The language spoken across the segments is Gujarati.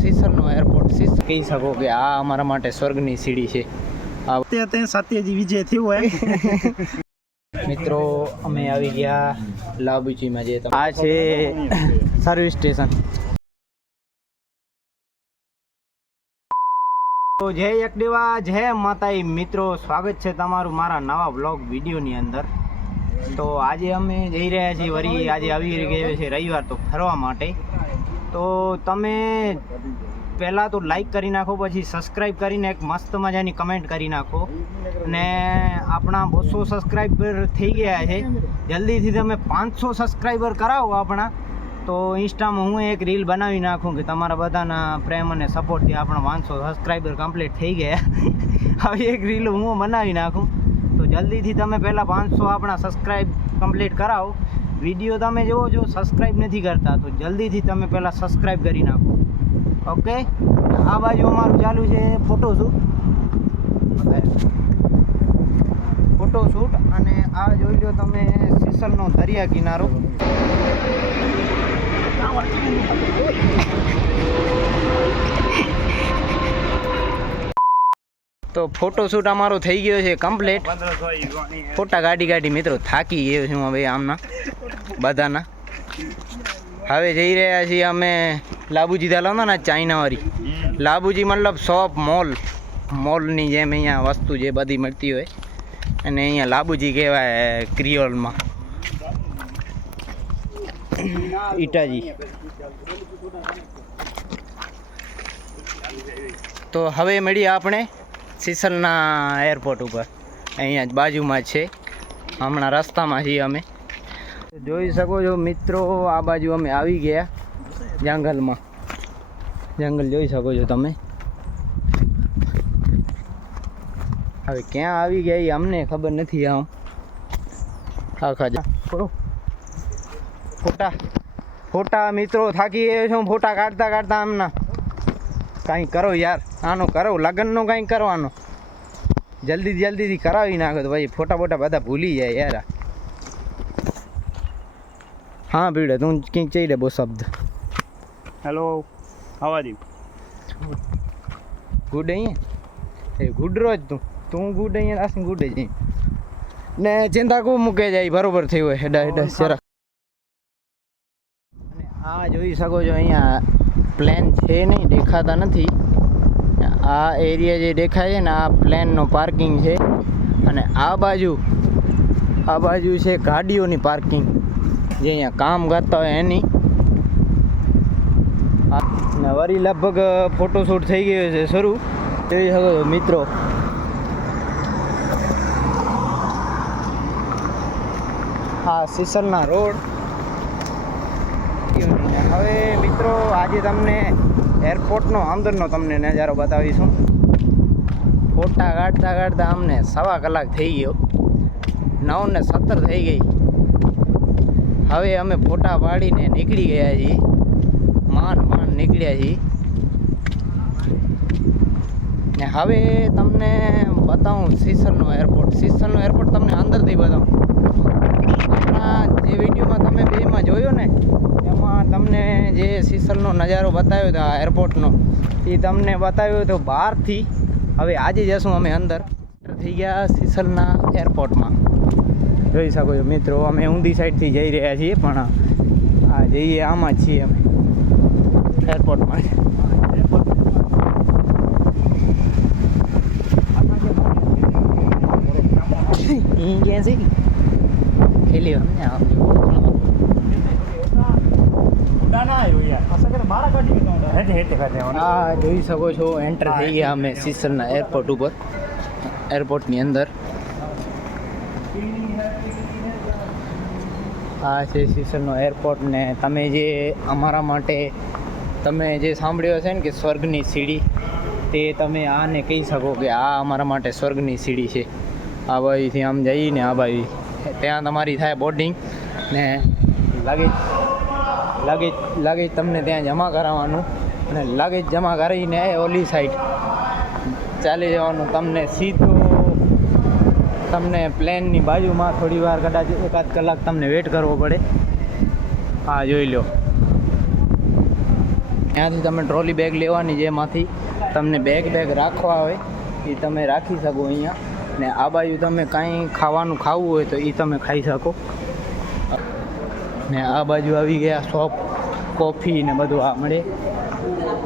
સિસલનો એરપોર્ટ કહી શકો કે આ અમારા માટે સ્વર્ગની સીડી છે. તે સત્યજી વિજય થયો એમ. મિત્રો અમે આવી ગયા લાબુચીમાં. જે આ છે સર્વિસ સ્ટેશન. તો જય એકદેવા, જય માતાઈ મિત્રો, સ્વાગત છે તમારું મારા નવા બ્લોગ વિડીયોની અંદર. તો આજે અમે જઈ રહ્યા છીએ વળી, આજે આવી ગયો છે રવિવાર, તો ફરવા માટે. તો તમે પહેલાં તો લાઈક કરી નાખો, પછી સબસ્ક્રાઈબ કરીને એક મસ્ત મજાની કમેન્ટ કરી નાખો. અને આપણા 200 સબસ્ક્રાઈબર થઈ ગયા છે, જલ્દીથી તમે 500 સબસ્ક્રાઈબર કરાવો આપણા. તો ઇન્સ્ટામાં હું એક રીલ બનાવી નાખું કે તમારા બધાના પ્રેમ અને સપોર્ટથી આપણા 500 સબસ્ક્રાઈબર કમ્પ્લીટ થઈ ગયા. હવે એક રીલ હું બનાવી નાખું. તો જલ્દીથી તમે પહેલાં 500 આપણા સબસ્ક્રાઈબ કમ્પ્લીટ કરાવો. વિડીયો તમે જુઓ છો, સબસ્ક્રાઈબ નથી કરતા, તો જલ્દીથી તમે પહેલાં સબસ્ક્રાઈબ કરી નાખો. ઓકે, આ બાજુ અમારું ચાલુ છે ફોટોશૂટ. અને આ જોઈ લો તમે સિસલનો દરિયા કિનારો. તો ફોટોશૂટ અમારો થઈ ગયો છે કમ્પ્લીટ. ફોટા કાઢી મિત્રો થાકી ગયો છું હવે આમના બધાના. હવે જઈ રહ્યા છીએ અમે લાબુજી દાલાવના ને ચાઇનાવાળી. લાબુજી મતલબ શોપ મોલની જેમ અહીંયા વસ્તુ જે બધી મળતી હોય, અને અહીંયા લાબુજી કહેવાય ક્રિયોલમાં. ઈટાજી. તો હવે મળીએ આપણે સિસલના એરપોર્ટ ઉપર. અહીંયા જ બાજુમાં જ છે, હમણાં રસ્તામાં છીએ અમે. જોઈ શકો છો મિત્રો, આ બાજુ અમે આવી ગયા જંગલમાં. જંગલ જોઈ શકો છો તમે. હવે ક્યાં આવી ગયા એ અમને ખબર નથી. આમ આખા ફોટા મિત્રો થાકી ગયો છું ફોટા કાઢતા આમના. કાંઈ કરો યાર, આનો કરો, લગ્નનો કાંઈ કરવાનો. જલ્દીથી કરાવી નાખો તો ભાઈ ફોટા બધા ભૂલી જાય યાર. હા ભીડે તું કંઈક ચઈ દે બહુ શબ્દ. હેલો, હવાજી ગુડ અહીંયા એ ગુડ રોજ તું ગુડ અહીંયા રાસી ગુડ જઈ ને ચિંતા કો મૂકે જાય બરોબર થયું હોય હેડા જરા. અને આ જોઈ શકો છો અહીંયા પ્લેન છે નહીં, દેખાતા નથી. આ એરિયા જે દેખાય છે ને આ પ્લેનનો પાર્કિંગ છે. અને આ બાજુ છે ગાડીઓની પાર્કિંગ, જે અહીંયા કામ કરતા હોય એની. ને વળી લગભગ ફોટોશૂટ થઈ ગયો છે શરૂ, જોઈ શકો છો મિત્રો. હા, સિસલના રોડ. હવે મિત્રો આજે તમને એરપોર્ટનો અંદરનો તમને નજારો બતાવીશું. ફોટા કાઢતા અમને 1.25 કલાક થઈ ગયો, 9:17 થઈ ગઈ. હવે અમે ફોટા પાડીને નીકળી ગયા છીએ, માંડ નીકળ્યા છીએ. ને હવે તમને બતાવું સિસલનો એરપોર્ટ તમને અંદરથી બતાવું. આપણા જે વિડીયોમાં તમે બેમાં જોયો ને, એમાં તમને જે સિસલનો નજારો બતાવ્યો હતો આ એરપોર્ટનો, એ તમને બતાવ્યો હતો બહારથી. હવે આજે જશું અમે અંદર. થઈ ગયા સિસલના એરપોર્ટમાં. જોઈ શકો છો મિત્રો, અમે ઊંધી સાઈડથી જઈ રહ્યા છીએ, પણ આ જઈએ આમાં જ છીએ અમે એરપોર્ટમાં. ક્યાં છે ખેલી હા જોઈ શકો છો એન્ટર થઈ ગયા અમે સિસલના એરપોર્ટ ઉપર, એરપોર્ટની અંદર. આ છે સિસલનો એરપોર્ટ. ને તમે જે અમારા માટે તમે જે સાંભળ્યો છે ને કે સ્વર્ગની સીડી, તે તમે આને કહી શકો કે આ અમારા માટે સ્વર્ગની સીડી છે. આ બાજુથી આમ જઈને આ બાજુ ત્યાં તમારી થાય બોર્ડિંગ, ને લગેજ તમને ત્યાં જમા કરાવવાનું, અને લગેજ જમા કરીને ઓલી સાઈડ ચાલી જવાનું. તમને સીધું તમને પ્લેનની બાજુમાં થોડી વાર કદાચ 1-8 કલાક તમને વેઇટ કરવો પડે. હા જોઈ લો, ત્યાંથી તમે ટ્રોલી બેગ લેવાની, જેમાંથી તમને બેગ રાખવા હોય એ તમે રાખી શકો અહીંયા. ને આ બાજુ તમે કાંઈ ખાવાનું ખાવું હોય તો એ તમે ખાઈ શકો. ને આ બાજુ આવી ગયા શોપ, કોફી ને બધું આ મળે.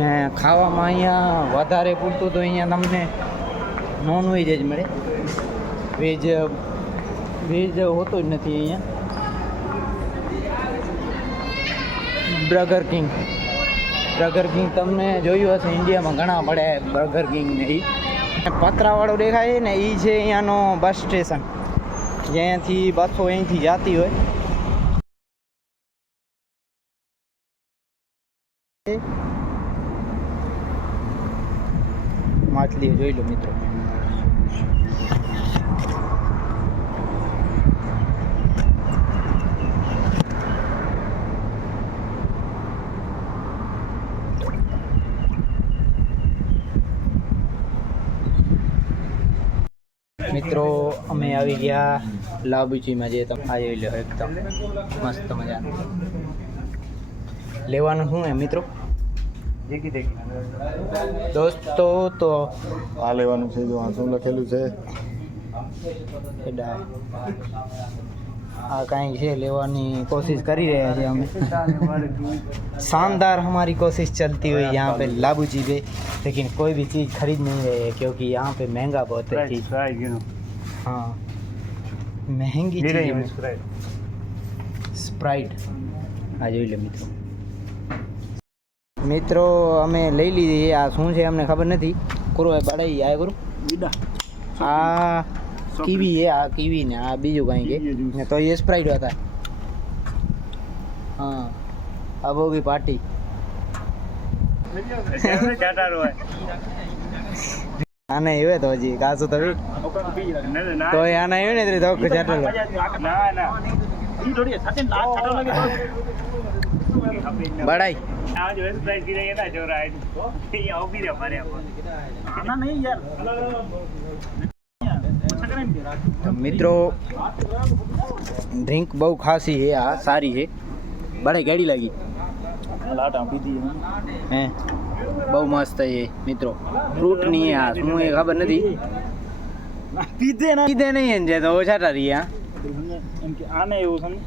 ને ખાવામાં અહીંયા વધારે પૂરતું તો અહીંયા તમને નોનવેજ જ મળે, વેજ હોતો જ નથી અહીંયા. બર્ગર કિંગ તમને જોયું હશે ઇન્ડિયામાં ઘણા મળે બર્ગર કિંગ ને. એ પતરાવાળું દેખાય ને એ છે અહીંયાનો બસ સ્ટેશન, જ્યાંથી બસો અહીંથી જતી હોય. માછલી જોઈ લો મિત્રો. મિત્રો અમે આવી ગયા લાબુચીમાં, જે તમે આ જોઈ લો એકદમ મસ્ત મજાનું. લેવાનું શું હે મિત્રો? દોસ્તો તો આ લેવાનું છે, જો આ શું લખેલું છે. આ કાંઈ છે લેવાની કોશિશ કરી રહ્યા છીએ અમે. शानदार हमारी कोशिश चलती हुई यहाँ पे लाबूजी पे, लेकिन कोई भी चीज़ खरीद नहीं रहे हैं क्योंकि यहाँ पे महंगा बहुत है चीज़. हाँ महंगी चीज़. स्प्राइट આ જોઈ લો મિત્રો. મિત્રો અમે લઈ લીધી. આ શું છે અમને ખબર નથી. કુરો બાડાઈ આ કરું આ કીવી है, આ કીવી ને આ બીજું કાંઈ કે ને તો ये स्प्राइट होता है. हाँ अब होगी पार्टी. આને એવે તો હજી કાસુ તો તો આને એવે ને તો ચાટલો બડાઈ મિત્રો ડ્રિંક બહુ ખાસી છે, આ સારી છે. બડાઈ ગાડી લાગી હે, બહુ મસ્ત છે મિત્રો. ફ્રૂટની આ શું એ ખબર નથી, પીધે નહીં જે તો ઓછા રહી. આને એવું સમજ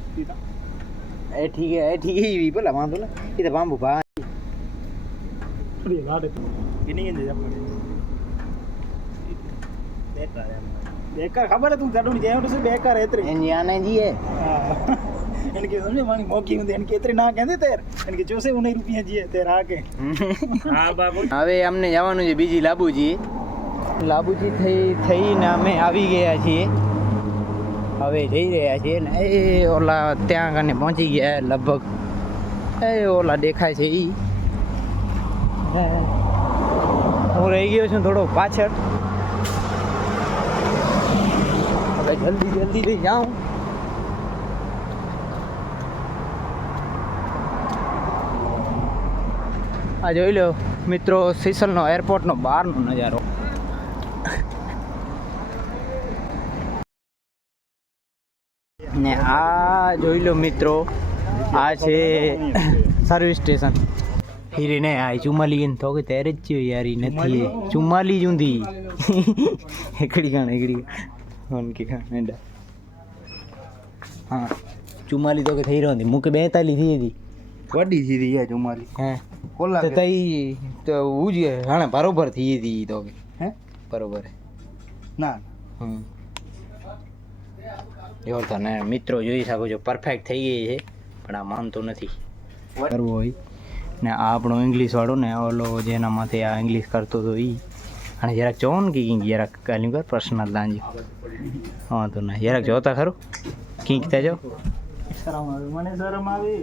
એ ઠીક હે, એ ઠીક હે. બોલા વાંધો ને એ તો બાંબુ ભા बेकार खबर है तू गाड़ी जाए तो बेकार है तेरे એની આને જી હે इनके समझे मानी मौकी में इनके इतने ना कहते तेर इनके 94 रुपया जी तेर आके हां बाबू. હવે અમને જવાનું છે બીજી લાબુજી. લાબુજી થઈને અમે આવી ગયા છીએ, હવે જઈ રહ્યા છીએ ને એ ઓલા ત્યાં કને પહોંચી ગયા લગભગ. એ ઓલા દેખાય છે એ. હું રહી ગયો છું થોડો પાછળ. હવે જલ્દી થી જાઉં. આ જોઈ લો મિત્રો સિસલનો એરપોર્ટનો બહારનો નજારો. ને આ જોઈ લો મિત્રો, આ છે સર્વિસ સ્ટેશન. હીરી ને આ ચુમ્માલી તો કે ત્યારે જ થયો યાર. ઈ નથી ચુમ્માલી જુંધી એકડી કે હેંડા. હા ચુમ્માલી તો કે થઈ રહ્યો હતી મૂકે 42 થઈ હતી વડી જીરી યા ચુમાલી હે કોલા તો તઈ તો ઉજ હાણે બરોબર થઈ હતી તો કે હે બરોબર ના એવો તો ને મિત્રો જોઈ શકો છો પરફેક્ટ થઈ ગઈ છે, પણ આ માનતો નથી કરવો હોય ને. આ આપણો ઇંગ્લિશ વાળો ને ઓલો જેના માથે આ ઇંગ્લિશ કરતો હતો એ અને જરાક જોવો ને કે જરાક કાલી કર પર્સનલ લાંજી. હા તો ના જરાક જોતા ખરું કીક ત્યાં જાઓ. શરમ આવે મને, શરમ આવે.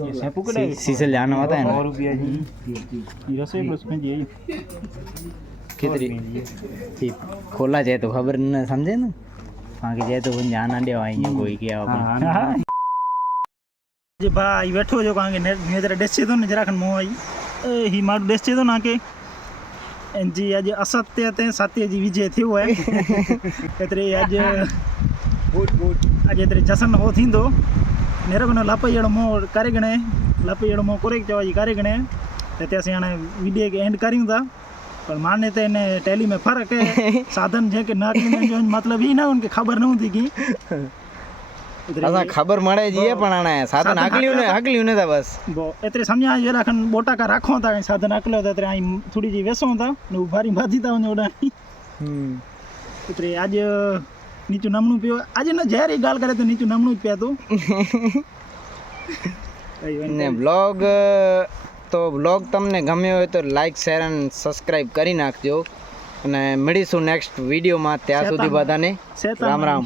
ये शैम्पू का सीसल जाना होता है ना. 100 रुपया जी ये से प्लस में जी कितनी ठीक खोला जाए तो खबर न समझे ना आगे जाए तो जाना दे आएंगे कोई क्या जे भाई बैठो जो कांगे ने जरा डेस छे तो ने जरा खन मो आई ही मार डेस छे तो ना के जी आज असत्य ते सत्य जी विजय थियो है एतरे आज आज एतरे जसन हो थींदो ನೆರಗನ ಲಪಯ್ಯಡ ಮೋ ಕರೆಗಣೆ લપેડ મો કોરેક જવાજી કારીગણે તે ત્યાંથી આને વિડીયો કે એન્ડ કર્યું હતા પણ માને તો એને ટેલી में फर्क है साधन છે કે નાખી में जो मतलब ही ना उनके खबर न होती की असा खबर મળે જીએ પણ આને સાધન હાકલ્યું ને બસ બો એતરે સમજા જે રાખન બોટા કા રાખો તા સાધન હાકલ્યો તા એતરે આ થોડી જી વેસો તા ને ઉભારી બાધી તા ઓડા એતરે આજ નીચું નામનું પીઓ આજે ને જ્યારે ગાલ કરે તો નીચું નામનું જ પીતો ને બ્લોગ તમને ગમ્યો હોય તો લાઈક શેર અને સબસ્ક્રાઇબ કરી નાખજો અને મળીશું નેક્સ્ટ વિડીયોમાં ત્યાં સુધી બધાને રામ રામ.